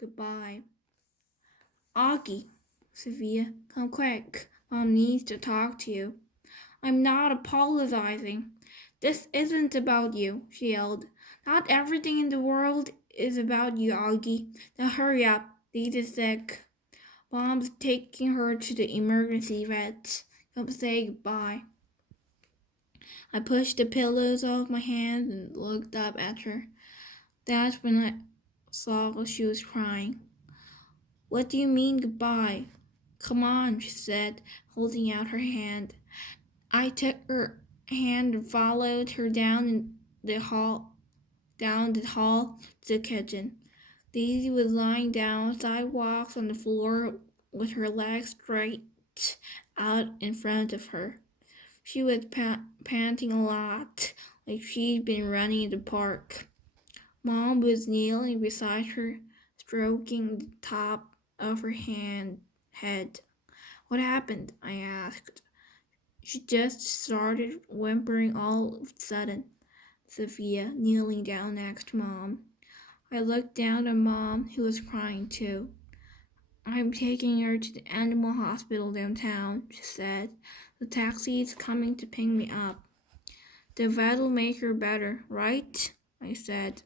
Goodbye. Augie, Sophia, come quick. Mom needs to talk to you. I'm not apologizing. This isn't about you, she yelled. Not everything in the world is about you, Augie. Now hurry up. Daisy's sick. Mom's taking her to the emergency vet. Come say goodbye. I pushed the pillows off my hands and looked up at her. That's when I saw she was crying. What do you mean goodbye? Come on, she said, holding out her hand. I took her hand and followed her down the hall to the kitchen. Daisy was lying down sidewalks on the floor with her legs straight out in front of her. She was panting a lot, like she'd been running in the park. Mom was kneeling beside her, stroking the top of her head. What happened? I asked. She just started whimpering all of a sudden. Sophia, kneeling down next to Mom. I looked down at Mom, who was crying too. I'm taking her to the animal hospital downtown, she said. The taxi is coming to pick me up. The vet will make her better, right? I said.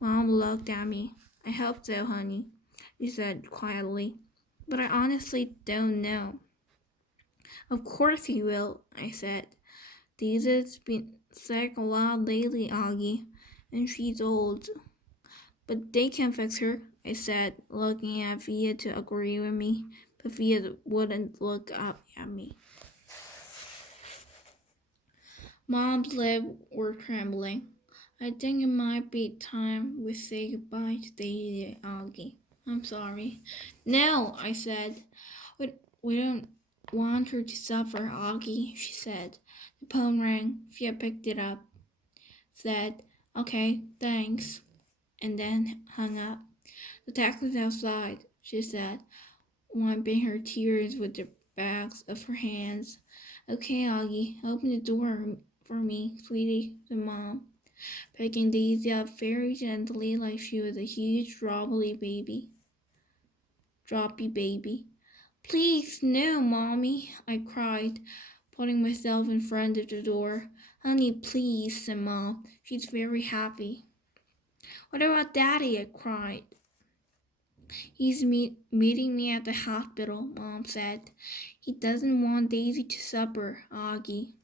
Mom looked at me. I hope so, honey, she said quietly. But I honestly don't know. Of course he will, I said. Daisy's been sick a lot lately, Augie, and she's old. But they can fix her, I said, looking at Via to agree with me, but Via wouldn't look up at me. Mom's lips were trembling. I think it might be time we say goodbye to Daisy and Augie. I'm sorry. No, I said. We don't want her to suffer, Augie, she said. The phone rang. Via picked it up, said, okay, thanks, and then hung up. The taxi's outside, she said, wiping her tears with the backs of her hands. Okay, Augie, open the door for me, sweetie, said Mom, picking Daisy up very gently like she was a huge droppy baby. Please, no, Mommy, I cried, putting myself in front of the door. Honey, please, said Mom. She's very happy. What about Daddy? I cried. He's meeting me at the hospital, Mom said. He doesn't want Daisy to suffer, Augie.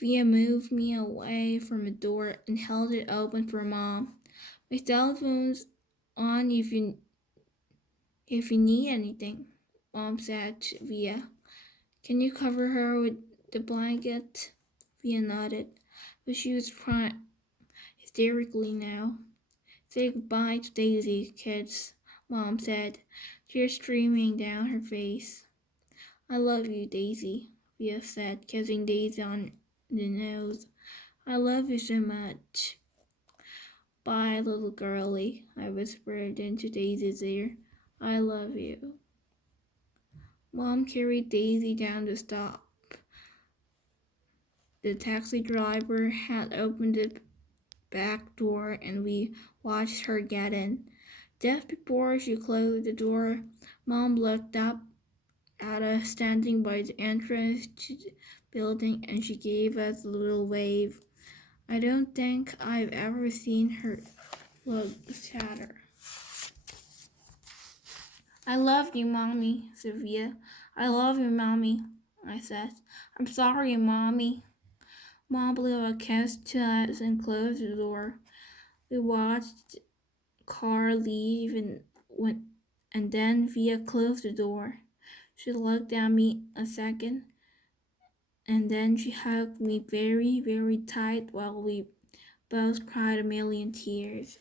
Via moved me away from the door and held it open for Mom. My cell phone's on if you need anything, Mom said to Via. Can you cover her with the blanket? Via nodded, but she was crying hysterically now. Say goodbye to Daisy, kids, Mom said, tears streaming down her face. I love you, Daisy, Via said, kissing Daisy on the nose. I love you so much. Bye, little girlie, I whispered into Daisy's ear. I love you. Mom carried Daisy down the stop. The taxi driver had opened the back door and we watched her get in. Just before she closed the door, Mom looked up at us standing by the entrance to the building and she gave us a little wave. I don't think I've ever seen her look shatter. I love you, Mommy, Sophia. I love you, Mommy, I said. I'm sorry, Mommy. Mom blew a kiss to us and closed the door. We watched the car leave and then Via closed the door. She looked at me a second and then she hugged me very, very tight while we both cried a million tears.